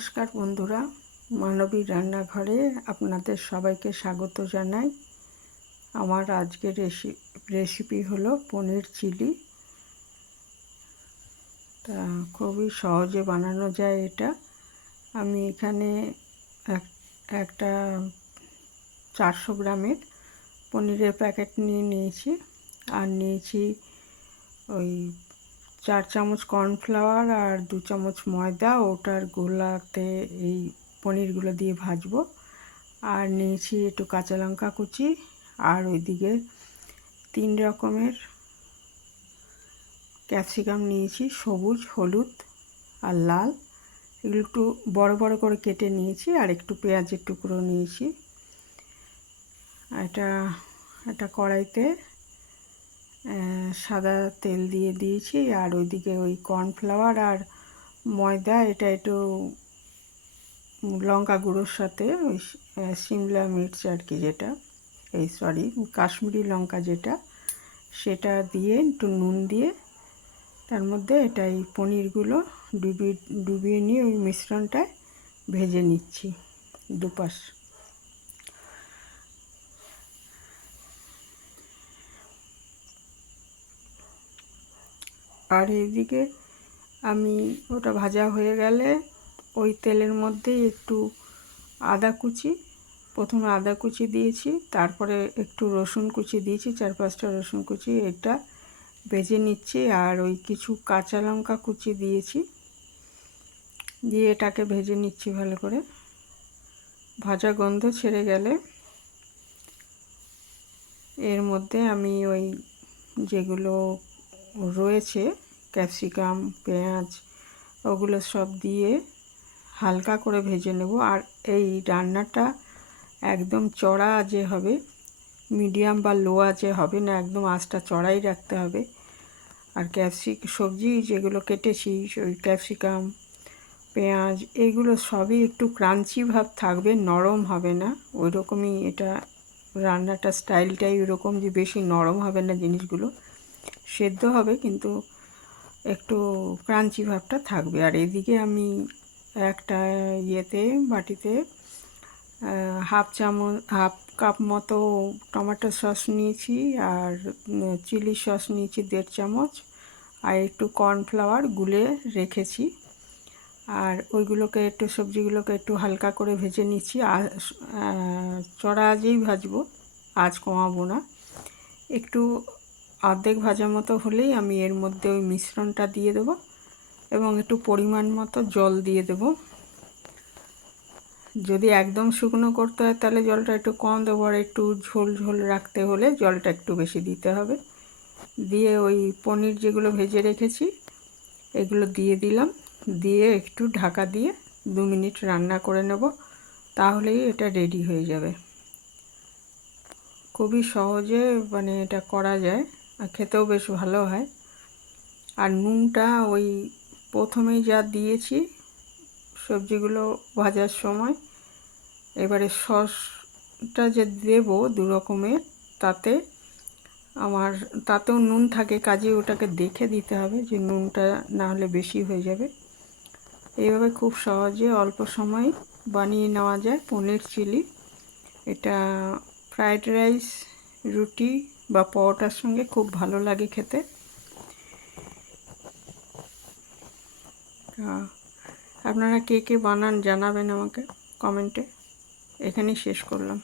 নমস্কার বন্ধুরা, মানবী রান্নাঘরে আপনাদের সবাইকে স্বাগত জানাই। আমার আজকের রেসিপি হলো পনির চিলি। তা খুবই সহজে বানানো যায় এটা। আমি এখানে একটা 400 গ্রামের পনিরের প্যাকেট নিয়েছি, আর নিয়েছি ওই 4 চামচ কর্নফ্লাওয়ার আর 2 চামচ ময়দা। ওটার গোলাতে এই পনিরগুলো দিয়ে ভাজবো। আর নিয়েছি একটু কাঁচা লঙ্কা কুচি, আর ওইদিকে 3 রকমের ক্যাপসিকাম নিয়েছি, সবুজ, হলুদ আর লাল। এগুলো একটু বড় বড় করে কেটে নিয়েছি, আর একটু পেঁয়াজের টুকরো নিয়েছি। এটা কড়াইতে সাদা তেল দিয়ে দিয়েছি, আর ওইদিকে ওই কর্নফ্লাওয়ার আর ময়দা এটা একটু লঙ্কা গুঁড়োর সাথে ওই সিমলা মির্চ আর কি, যেটা কাশ্মীরি লঙ্কা যেটা, সেটা দিয়ে একটু নুন দিয়ে তার মধ্যে এই পনিরগুলো ডুবিয়ে নিয়ে ওই মিশ্রণটায় ভেজে নিচ্ছি দুপাশ। আর এইদিকে আমি ওটা ভাজা হয়ে গেলে ওই তেলের মধ্যে একটু আদা কুচি, প্রথমে আদা কুচি দিয়েছি, তারপরে একটু রসুন কুচি দিয়েছি, 4-5টা রসুন কুচি, এটা ভেজে নিচ্ছি। আর ওই কিছু কাঁচা লঙ্কা কুচি দিয়েছি, দিয়ে এটাকে ভেজে নিচ্ছি ভালো করে। ভাজা গন্ধ ছেড়ে গেলে এর মধ্যে আমি ওই যেগুলো রয়েছে ক্যাপসিকাম, পেঁয়াজ, ওগুলো সব দিয়ে হালকা করে ভেজে নেব। আর এই রান্নাটা একদম চড়া আঁচে হবে, মিডিয়াম বা লো আঁচে হবে না, একদম আঁচটা চড়াই রাখতে হবে। আর সবজি যেগুলো কেটেছি, ওই ক্যাপসিকাম, পেঁয়াজ, এইগুলো সবই একটু ক্রাঞ্চি ভাব থাকবে, নরম হবে না। ওই রকমই এটা রান্নাটা স্টাইলটাই ওরকম, যে বেশি নরম হবে না জিনিসগুলো, সেদ্ধ হবে কিন্তু একটু ক্রাঞ্চি ভাবটা থাকবে। আর এদিকে আমি একটা বাটিতে হাফ কাপ মতো টমেটো সস নিয়েছি, আর চিলি সস নিয়েছি 1.5 চামচ, আর একটু কর্নফ্লাওয়ার গুলে রেখেছি। আর ওইগুলোকে সবজিগুলোকে একটু হালকা করে ভেজে নিচ্ছি। চড়া আঁচেই ভাজবো, আঁচ কমাবো না। একটু অর্ধেক ভাজা মতো হলেই আমি এর মধ্যে ওই মিশ্রণটা দিয়ে দেবো, এবং একটু পরিমাণ মতো জল দিয়ে দেবো। যদি একদম শুকনো করতে হয় তাহলে জলটা একটু কম দেবো, আর একটু ঝোল ঝোল রাখতে হলে জলটা একটু বেশি দিতে হবে। দিয়ে ওই পনির যেগুলো ভেজে রেখেছি এগুলো দিয়ে দিলাম, দিয়ে একটু ঢাকা দিয়ে 2 মিনিট রান্না করে নেব, তাহলেই এটা রেডি হয়ে যাবে। খুবই সহজে এটা করা যায়, আর খেতেও বেশ ভালো হয়। আর নুনটা ওই প্রথমেই যা দিয়েছি সবজিগুলো ভাজার সময়, এবারে সসটা যে দেব 2 রকমের, তাতেও নুন থাকে, কাজে ওটাকে দেখে দিতে হবে যে নুনটা না হলে বেশি হয়ে যাবে। এইভাবে খুব সহজে অল্প সময় বানিয়ে নেওয়া যায় পনির চিলি। এটা ফ্রাইড রাইস, রুটি বা পরোটার সঙ্গে খুব ভালো লাগে খেতে। আপনারা কে কে বানান জানাবেন আমাকে কমেন্টে। এখানেই শেষ করলাম।